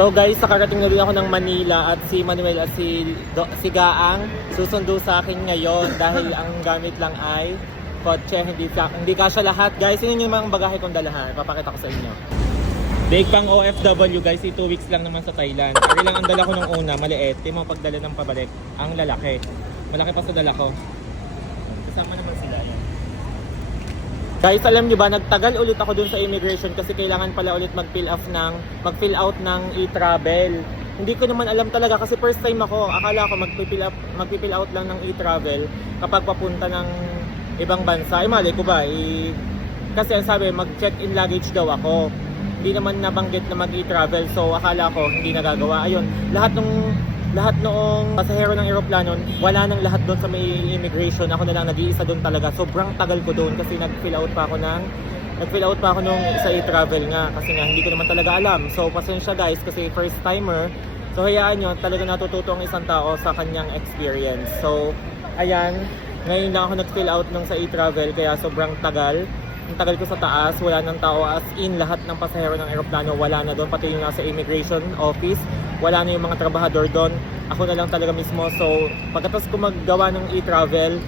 So guys, nakarating na rin ako ng Manila at si Manuel at si Gaang susundo sa akin ngayon dahil ang gamit lang ay kotse, hindi kasya lahat. Guys, yun yung mga bagahe kong dalahan. Papakita ko sa inyo. Big pang OFW guys, 2 weeks lang naman sa Thailand. Kaya lang ang dala ko nung una, maliit. Yung mga pagdala ng pabalik, ang lalaki. Malaki pa sa dala ko. Kasama naman sila. Guys, alam nyo ba, nagtagal ulit ako dun sa immigration kasi kailangan pala ulit mag-fill out ng e-travel. Hindi ko naman alam talaga kasi first time ako. Akala ko mag-fill out lang ng e-travel kapag papunta ng ibang bansa. Ay malay ko ba, kasi ang sabi, mag-check-in luggage daw ako. Hindi naman nabanggit na mag-e-travel, so akala ko hindi nagagawa. Ayun, lahat noong pasahero ng eroplano, wala nang lahat doon sa may immigration. Ako na lang nag-iisa doon talaga. Sobrang tagal ko doon kasi nag-fill out pa ako nung sa e-travel nga kasi nga hindi ko naman talaga alam. So pasensya guys kasi first timer. So hayaan nyo, talaga natututo ang isang tao sa kanyang experience. So ayan, ngayon lang ako nag-fill out nung sa e-travel kaya sobrang tagal. Ang tagal ko sa taas, wala nang tao, as in lahat ng pasahero ng eroplano wala na doon, pati yung nasa immigration office wala na yung mga trabahador doon, ako na lang talaga mismo. So pagkatapos ko maggawa ng e-travel,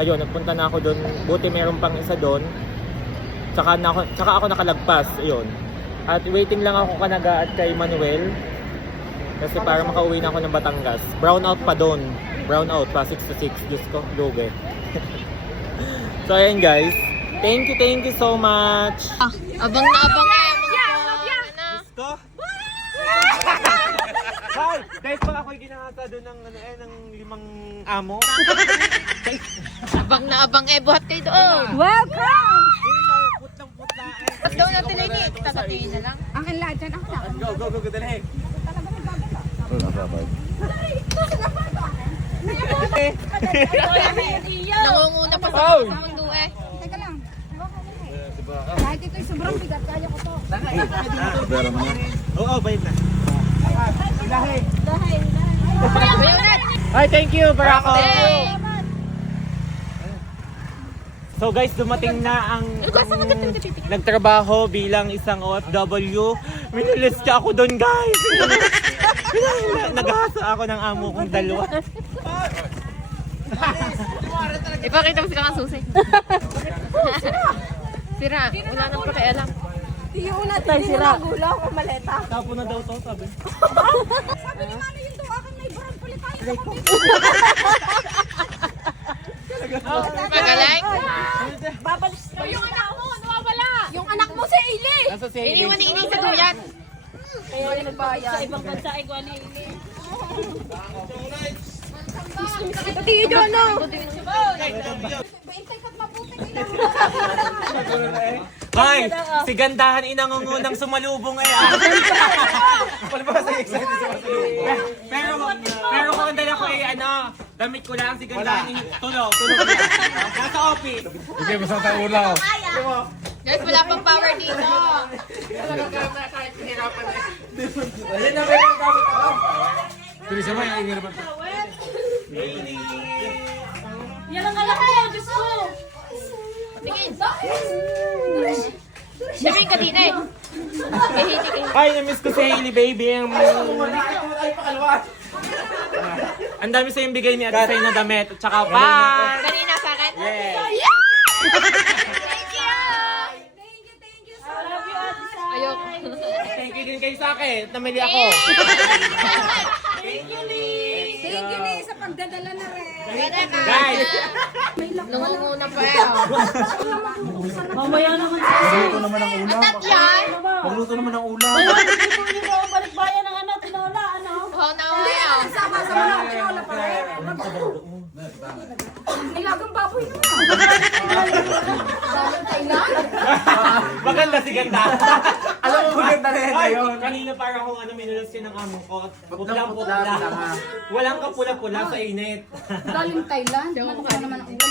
ayun, nagpunta na ako doon, buti meron pang isa doon, tsaka ako nakalagpas, ayun. At waiting lang ako kanaga at kay Manuel kasi para makauwi na ako ng Batangas. Brown out pa doon, brown out pa, 6 to 6, Diyos ko, lugi. So ayan guys, thank you so much. Abang na abang eh. Gusto? Hi! Guys, pag ako'y ginahasa doon ng 5 amo. Abang na abang eh. Buhat kayo doon. Welcome! Putlang-putla eh. Ba't daw natin ini? Tatatiin na lang. Akin lahat dyan, ako lang. Go, dali. Nangunguna pa sa mundo eh. Teka lang. Kahit ito'y sobrang bigat, kaya ko to. Oo, bayad na. Dahil. Hi, thank you, Barako. So guys, dumating na ang nagtrabaho bilang isang OFW. Minilist ka ako doon guys. Naghasa ako ng amo kong dalawa. Ipakita mo sila kang susi. Sira. Wala nang pakialam. Yung natin, sira. Gulaw ko maleta. Tapo na daw to, sabi. Sabi ni Mano yun daw, akin may baron puli tayo sa kapit. Magaling. Babalis na Yung anak mo, nawawala. Yung anak mo si Ili. Nasa si Iniwan ni Ini sa duyan. Kaya yung nagbayad. Sa ibang bansa ay guwan ni Ini. Pati yun doon, no? Hoy, si Gandahan inangungunang sumalubong ay Pero kung ang dala ko ay damit ko lang si Gandahan tulog na. Nasa office. Sige, basta tayo ulaw. Guys, wala pang power dito. Tulis naman yung ingin naman. Yan ang alam ko, Diyos ko. Tingin. Sabihin ka din eh. Ay, na-miss ko si Hailey baby. Ang dami sa yung bigay ni Ate Say na damit at saka pa. Kanina sa akin? Yes. Thank you! Ayok. Thank you din kayo sa akin. Namili ako. Thank you, Lee. Thank you, Lee, sa pagdadala na rin. Guys, Nangunguna pa eh. Mamaya naman. Magluto naman ng ulam. Atat yan. Magluto naman ng ulam. Balikbayan ng anak, tinola, ano? Oh, na Sama-sama na, tinola pa rin. Nilagang baboy naman. maganda si Ganda. Alam mo, maganda na yan Ay, ngayon. kanina parang akong minulas yun ng amo ko. Putlang-putla. Walang kapula-pula sa init. Galing Thailand. Manukha naman ang ulam.